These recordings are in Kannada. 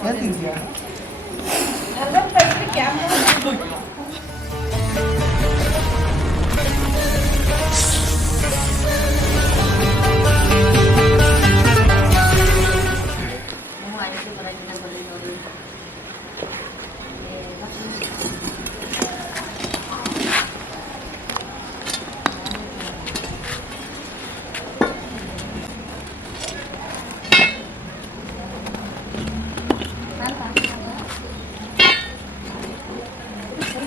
கேட்குறீங்க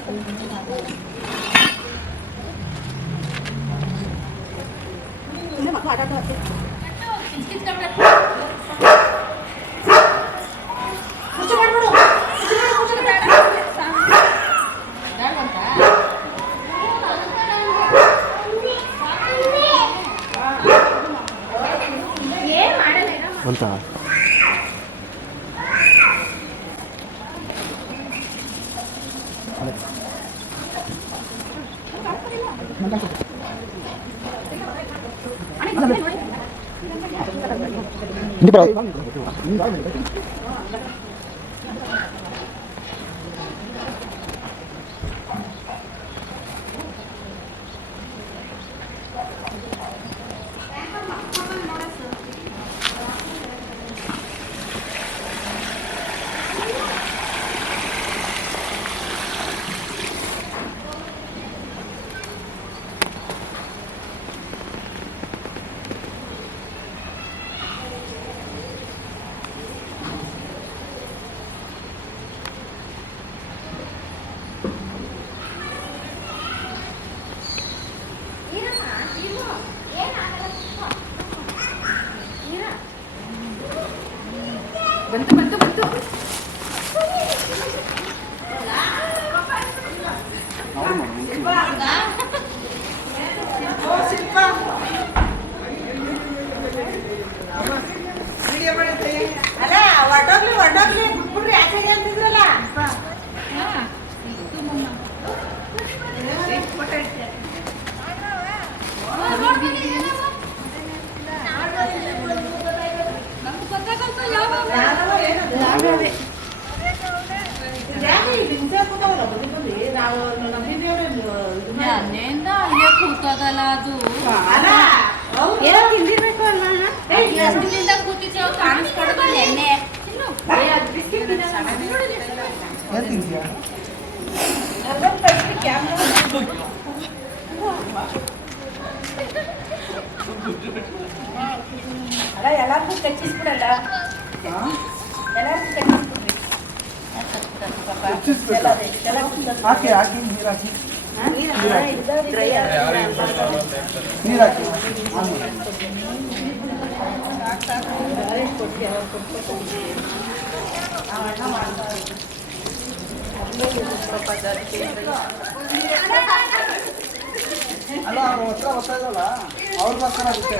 5분이라고. 근데 막 말하면 안 돼. 원다 Hindi pala. ಬಂತು ಬಂತು ಬಂತು. ಅಲ್ಲ ಹೊರ್ಟೋಗ್ಲಿ ಹೊರ್ಟೋಗ್ಲಿ ಅಲ್ಲೇಂದ ಅಲ್ಲೇ ಕೂತದಲ್ಲ ಅದು. ಏನೋ ತಿಂದಿರ್ಬೇಕು ಅಲ್ಲ ಎಷ್ಟಿನಿಂದ ಕೂತಿದ್ದೆ ಅವ್ರು ತಿನ್ನು. ಹೇಳ್ತಿದ್ಯಾ ಅಲ್ಲ ಎಲ್ಲಾರ್ಗೂ ಕಚ್ಚಿಸ್ಬಿಡಲ್ಲ ಎಲ್ಲಾರ್ಗೂ ಕಚ್ಚಿಸ್ಬಿಡ್ರಿ ಹಾಕಿ ಹಾಕಿ ನೀರು ಹಾಕಿ. ನೀರು ಹಾಕಿ ಅಲ್ಲ ಅವ್ರ ಹತ್ರ ಬರ್ತಾ ಅವ್ರ ಅವ್ರಿಗೋಸ್ಕರ ಆಗುತ್ತೆ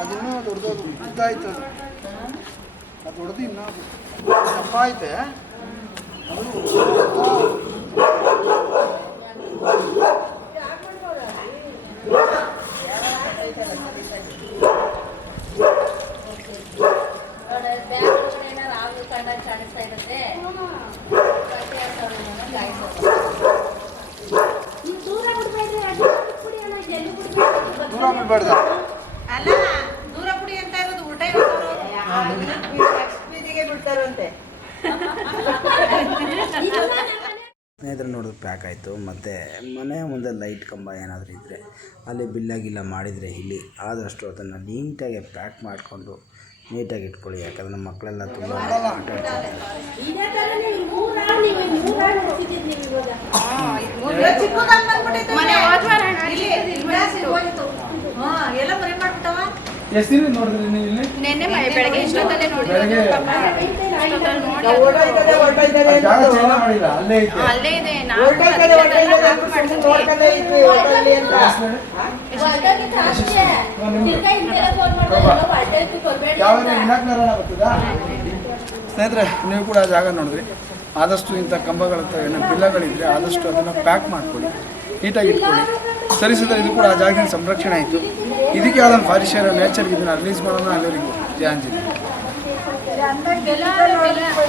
ಅದಿನ್ನೂ ದೊಡ್ಡದು. ಇದ್ದಾಯ್ತು ಅದು. ಅದು ದೊಡ್ಡದು ಇನ್ನೂ ದಪ್ಪ ಐತೆ ಅದು ದೂರ ಬಿಡ್ಬಾರ್ದ ಅಲ್ಲ ದೂರ ಕುಡಿ ಅಂತ ಇರೋದು ಉಲ್ಟಾ ಇರೋದು ಬೀದಿಗೆ ಬಿಡ್ತಾರಂತೆ ಸ್ನೇಹಿತರು ನೋಡೋದು ಪ್ಯಾಕ್ ಆಯಿತು. ಮತ್ತು ಮನೆ ಮುಂದೆ ಲೈಟ್ ಕಂಬ ಏನಾದರೂ ಇದ್ದರೆ ಅಲ್ಲಿ ಬಿಲ್ಲಾಗಿಲ್ಲ ಮಾಡಿದರೆ ಇಲ್ಲಿ. ಆದಷ್ಟು ಅದನ್ನು ನೀಟಾಗಿ ಪ್ಯಾಕ್ ಮಾಡಿಕೊಂಡು ನೀಟಾಗಿ ಇಟ್ಕೊಳ್ಳಿ. ಯಾಕಂದ್ರೆ ನಮ್ಮ ಮಕ್ಕಳೆಲ್ಲ ತುಂಬ ಆಟ ಆಡ್ತಾರೆ ಹಾ, ಎಲ್ಲ ಮರಿ ಮಾಡ್ಬಿಟ್ಟವ? ಎಷ್ಟು ನೋಡಿದ್ರಿ ನೀವು ಇಲ್ಲಿ? ನೆನ್ನೆ ಮ- ಬೆಳಗ್ಗೆ ಇಷ್ಟೊತ್ತಲ್ಲೇ ನೋಡಿರೋದು ಬೆಳಗ್ಗೆ? ಪಾಪ. ಇಷ್ಟೊತ್ತಲ್ಲಿ ನೋಡಿ ಆ ಜಾಗ ಚೇಂಜ್ ಮಾಡಿಲ್ಲ ಅಲ್ಲೇ ಐತೆ ಅಲ್ಲೇ ಇದೆ ನಾವು ಅದಕ್ಕೆಲ್ಲ ಹಾಕಿ ಮಾಡ್ತಿದ್ವಿ. ಹೊರ್ಟೋಗಿದ್ದು ಅಷ್ಟೇ. ತಿರ್ಗಾ ಫೋನ್ ಮಾಡ್ದೆ, ಎಲ್ಲೋ ಹೊರ್ಟೋಯ್ತು, ಯಾವ ಅಂತ. ಇನಾಕ್ನರ ಬರ್ತದಾ ಸ್ನೇಹಿತರೆ ನೀವು ಕೂಡ ಆ ಜಾಗ ನೋಡಿದ್ರಿ. ಆದಷ್ಟು ಇಂಥ ಕಂಬಗಳಂತ ಏನೋ ಬಿಲ್ಲಗಳಿದ್ರೆ ಆದಷ್ಟು ಅದನ್ನು ಪ್ಯಾಕ್ ಮಾಡ್ಕೊಳ್ಳಿ. ನೀಟಾಗಿ ಇಟ್ಕೊಳ್ಳಿ. ಸರಿ ಸರಿ ಇದು ಕೂಡ ಆ ಜಾಗದಿಂದ ಸಂರಕ್ಷಣೆ ಆಯಿತು. ಇದಕ್ಕೆ ಆದ ಫಾರಿಶರ್ ನೇಚರ್ಗೆ ಇದನ್ನು ರಿಲೀಸ್ ಮಾಡೋಣ ಅಲ್ಲಿವರೆಗೂ ಜಯ ಆಂಜನೇಯ.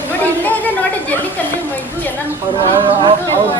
ನೋಡಿ ಇಲ್ಲೇ ಇದೆ ನೋಡಿ ಜಲ್ಲಿ ಕಲ್ಲಿ ಇದು ಎಲ್ಲ ಅವ್ರು-